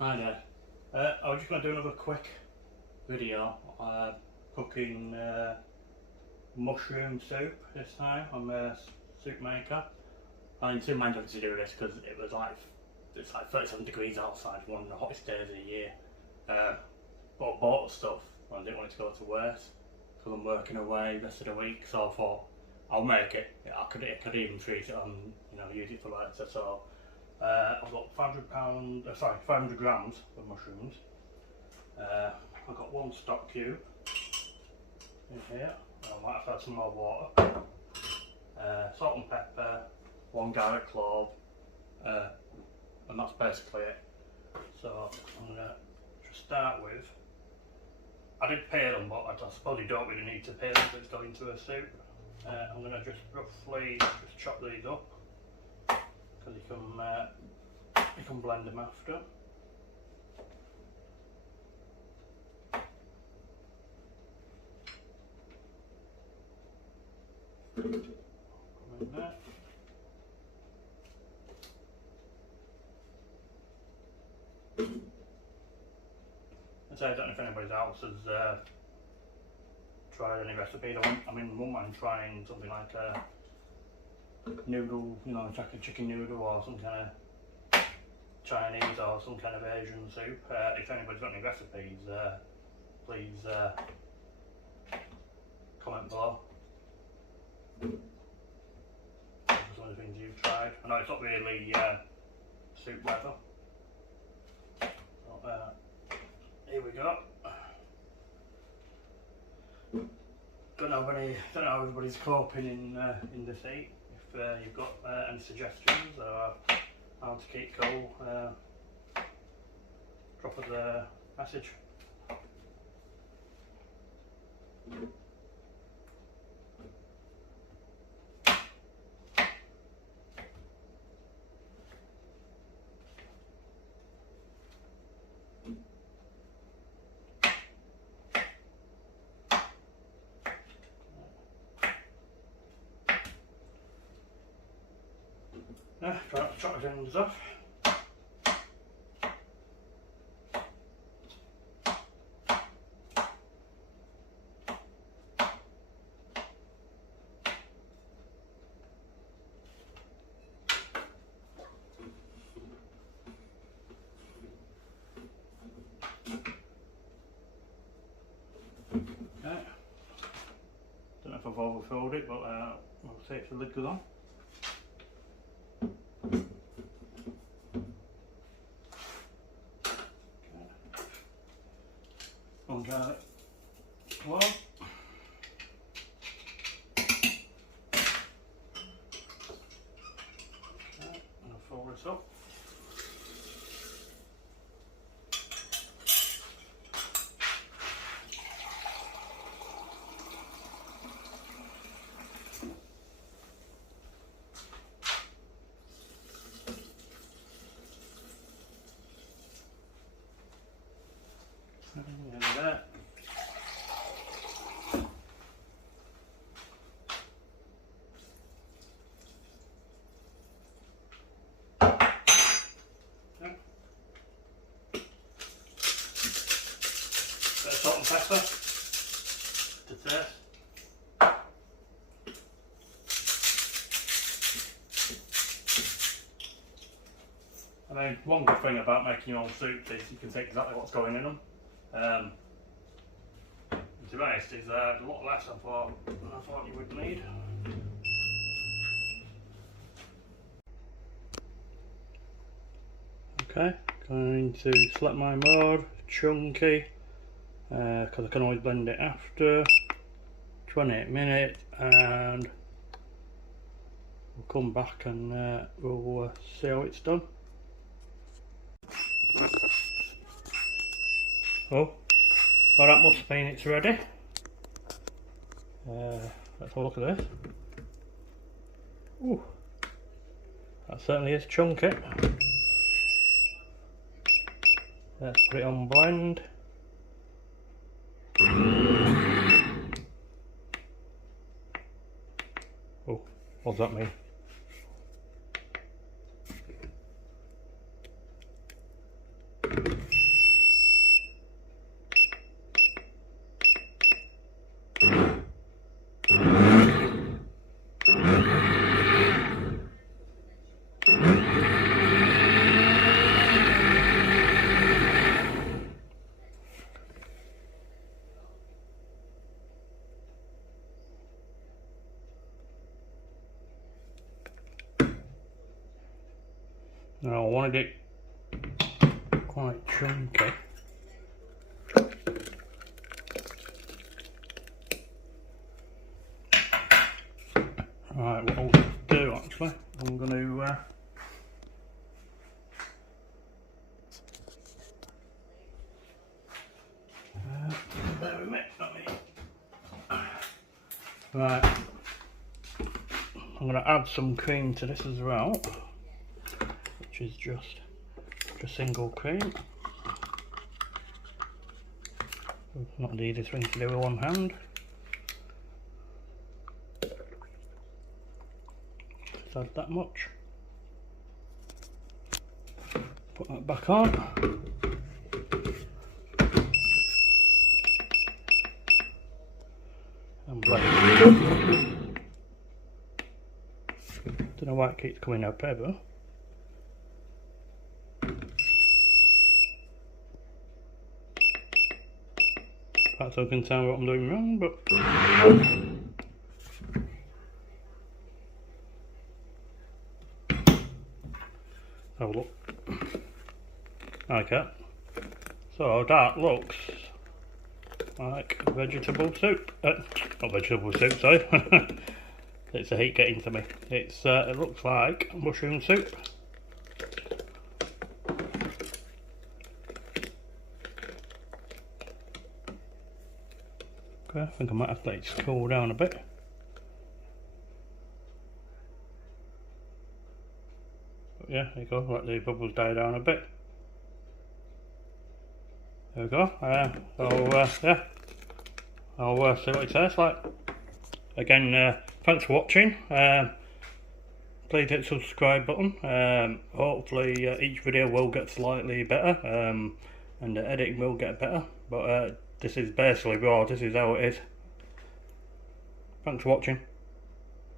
Hi there. I was just going to do another quick video cooking mushroom soup this time. I'm a soup maker. I'm in two minds of to do this because it's like 37 degrees outside, one of the hottest days of the year. But I bought stuff and I didn't want it to go to waste because I'm working away the rest of the week, so I thought I'll make it. I could even treat it on, use it for later. So I've got 500 grams of mushrooms. I've got one stock cube in here. I might have to add some more water. Salt and pepper, one garlic clove, and that's basically it. So I'm going to just start with, I did peel them, but I suppose you don't really need to peel them if it's going into a soup. I'm going to just roughly chop these up, because you can blend them after. Come in there. I don't know if anybody else has tried any recipes. I mean, one man trying something like a noodle, like a chicken noodle or some kind of Chinese or some kind of Asian soup. If anybody's got any recipes, please comment below. Some of the things you've tried. I know it's not really soup weather. So, here we go. Don't know how everybody's coping in this heat. If you've got any suggestions or how to keep cool, drop us a message. Try not to chop the ends off. Okay. Don't know if I've overfilled it, but we'll see if the lid goes on. One garlic clove. And I'll fold this up. And that. Bit of salt and pepper to taste. I mean, one good thing about making your own soups is you can see exactly what's going in them. To be honest, it's a lot less than I thought you would need. Okay, going to select my mode, chunky, because I can always blend it after. 28 minutes, and we'll come back and we'll see how it's done. Oh, well, that must mean it's ready. Let's have a look at this. Ooh, that certainly is chunky. Let's put it on blend. Oh, what does that mean? And I wanted it quite chunky. Right, what I'll do actually, I'm going to bear with me, right, I'm going to add some cream to this as well, which is just a single cream. Not the easiest thing to do with one hand. Just add that much. Put that back on. And blend. Don't know why it keeps coming up ever. Perhaps I can tell what I'm doing wrong, but have a look. Okay, so that looks like vegetable soup. Not vegetable soup, sorry. It's the heat getting to me. It's it looks like mushroom soup. Okay, I think I might have to let it cool down a bit. But yeah, there you go, let the bubbles die down a bit. There we go. Yeah, I'll see what it tastes like. Again, thanks for watching. Please hit the subscribe button. Hopefully each video will get slightly better, and the editing will get better. But this is basically raw. This is how it is. Thanks for watching.